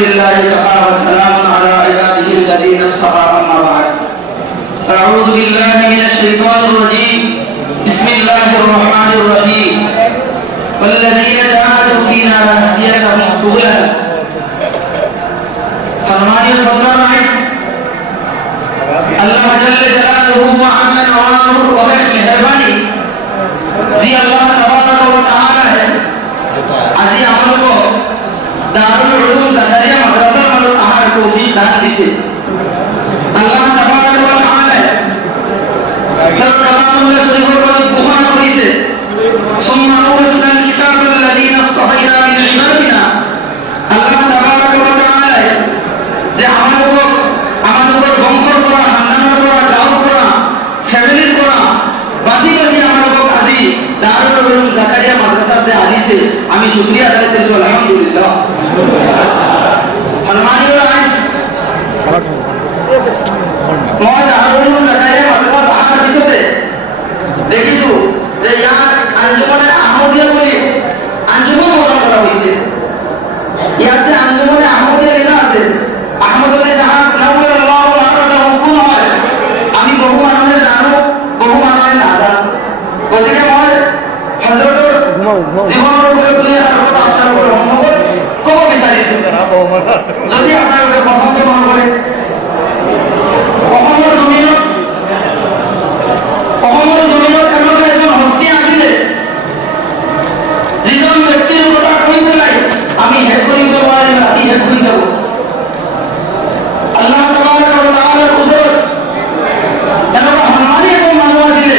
لله كفى وسلام على عباده الذين اصطفى أما بعد أعوذ بالله من الشيطان الرجيم بسم الله الرحمن الرحيم والذين جاهدوا فينا لنهدينهم سبلنا فرماني صلى الله عليه अल्लाह जल्ल जलालहू व अम्न नवानुहु व मेहरबानी जी अल्लाह तबारक व तआला है আজি আমারকো দারুল উলুম জাকারিয়া মাদ্রাসার মাঝে আহার তৌফিক দান দিছে আল্লাহ তবারক व तआला তার কালামুল্লাহ শরীফের মধ্যে ঘোষণা করেছে সুম্মা আওরাসনাল কিতাবাল্লাযীনা ইসতাফাইনা মিন ইবাদিনা আল্লাহ তবারক व तआला যে আমারকো বংশর করা খানদানের করা গাঁও করা ফ্যামিলির করা বাসি বাসি আমার লোক আজি দারুল উলুম জাকারিয়া মাদ্রাসাতে আনিছে আমি শুকরিয়া আদায় করছি আলহামদুলিল্লাহ ফরমানি রাইস মই দারুল উলুম জাকারিয়া মাদ্রাসা আহার পিছতে দেখিছো যে ইয়ার আঞ্জুমানে আহমদিয়া বলি আঞ্জুমান গঠন করা হয়েছে ইয়াতে আঞ্জুমানে আহমদিয়া লেখা আছে আহমদ আলী সাহাব নাওয়াল্লাহু মারাদাহু কোন হয় আমি বহু মানুষে জানো বহু মানুষে না জানো গতিকে মই হযরতৰ জীবনৰ উপরে তুলি আর কথা আপনার উপরে অনুভব কব বিচাৰিছো যদি আপোনালোকে পছন্দ নকৰে অসমৰ জমিনত এনেকুৱা এজন হস্তি আছিলে যিজন ব্যক্তিৰ কথা কৈ পেলাই আমি শেষ কৰিব নোৱাৰিম ৰাতি শেষ হৈ যাব আল্লাহ তাবারক ওয়া তাআলার হুজুর এনেকুৱা সম্মানী এজন মানুহ আছিলে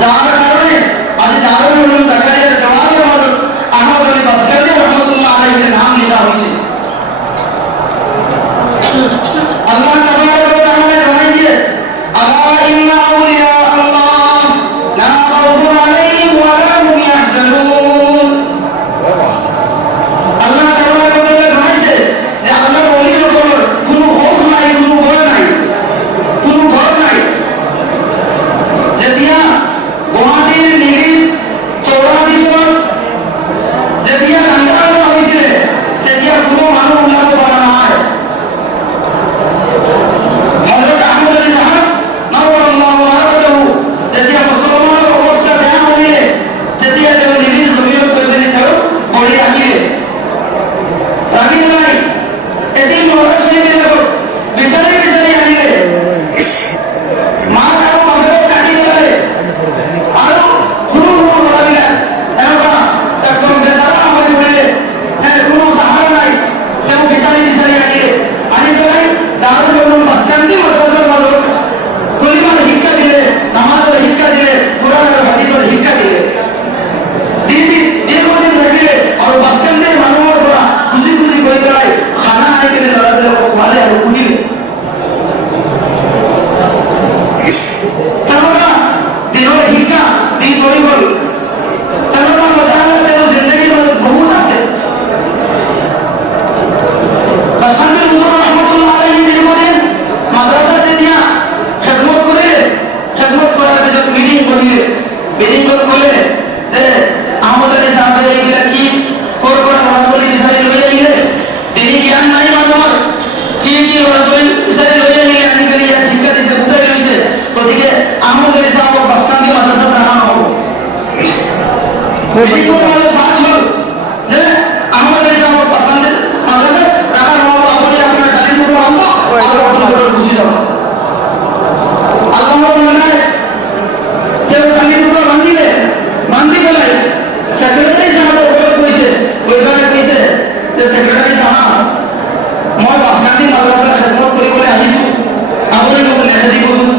যাৰ কাৰণে আজি দারুল উলুম জাকারিয়াৰ জৱানৰ মাজত আহমদ আলী বাসকান্দি রহমাতুল্লাহ আলাইহিৰ নাম লিখা হৈছে আল্লাহ তাবারক ওয়া তাআলা জানাই দিয়ে আলা ইন্না আউলিয়া আল্লাহ লা খাউফুন আলাইহিম ওয়া লা হুম ইয়াহজানুন আল্লাহ তাবারক ওয়া তাআলা জানাইছে যে আল্লাহর ওলির উপর কোনো খৌফ নাই কোনো ভয় নাই কোনো ভয় নাই যেতিয়া গুৱাহাটীৰ নীলিত 84 চনত যেতিয়া আন্দোলন হৈছিলে তেতিয়া কোনো মানুহ ওলাব পৰা নাই হযরত আহমদ আলী সাহাব নাওয়াল্লাহু মারাদাহু যেতিয়া মুসলমানৰ অৱস্থা বেয়া হলিলে তেতিয়া তেওঁ নীলিৰ জমিনত গৈ পেলাই তেওঁ বলি ৰাখিলে নাই এদিন ল'ৰা ছোৱালীবিলাকক বিচাৰি বিচাৰি আনিলে মাক আৰু বাপেকক কাটি পেলালে আৰু সৰু সৰু ল'ৰাবিলাক এনেকুৱা একদম বেচাৰা হৈ পৰিলে কোনো সাহাৰা নাই তেওঁ বিচাৰি বিচাৰি আনিলে আনি পেলাই দারুল উলুম বাসকান্দি মাদ্রাসাৰ মাজত কলিমাৰ শিক্ষা দিলে নামাজৰ শিক্ষা দিলে কোরআন আৰু হাদিসৰ শিক্ষা দিলে দীৰ্ঘদিন থাকিলে আৰু বাসকান্দিৰ মানুহৰ পৰা খুজি খুজি গৈ পেলাই খানা আনি পেলাই ল'ৰাবিলাকক খোৱালে আৰু পুহিলে তেনেকুৱা দিনৰ শিক্ষা দি থৈ গ'ল তেনেকুৱা কথা তেওঁৰ জিন্দগীৰ মাজত বহুত আছে বাসকান্দিৰ হুজুৰ ৰহমাতুল্লাহ আলাইহি দীৰ্ঘদিন মাদ্ৰাসাত যেতিয়া খেদমত কৰিলে খেদমত কৰাৰ পিছত মিটিং কৰিলে মিটিঙত ক'লে যে আহমদ আলী সাহাবে এইবিলাক কি ক'ৰ পৰা ল'ৰা ছোৱালী বিচাৰি লৈ আহিলে তিনি জ্ঞান নাই মানুহৰ কি ল'ৰা ছোৱালী বিচাৰি লৈ আহিলে আনি পেলাই ইয়াত শিক্ষা দিছে গোটাই লৈছে গতিকে আহমদ আলী সাহাবক বাসকান্দি মাদ্ৰাসাত ৰখা নহ'ব মিটিঙৰ মাজত ফাঁচ হ'ল যে আহমদ আলী সাহাবক বাসকান্দি মাদ্ৰাসাত ৰখা নহ'ব আপুনি আপোনাৰ ডালি টুকুৰা আনক আৰু আপোনালোকৰ গুচি যাব আল্লাহৰ নামে তেওঁ ডালি টুকুৰা বান্ধি পেলাই সেক্ৰেটাৰী সাহেবৰ ওপৰত কৈছে গৈ পেলাই কৈছে যে সেক্ৰেটাৰী সাহেব মই বাসকান্দি মাদ্ৰাসাৰ খেদমত কৰিবলৈ আহিছোঁ আপুনি মোক নেখেদি বস্তু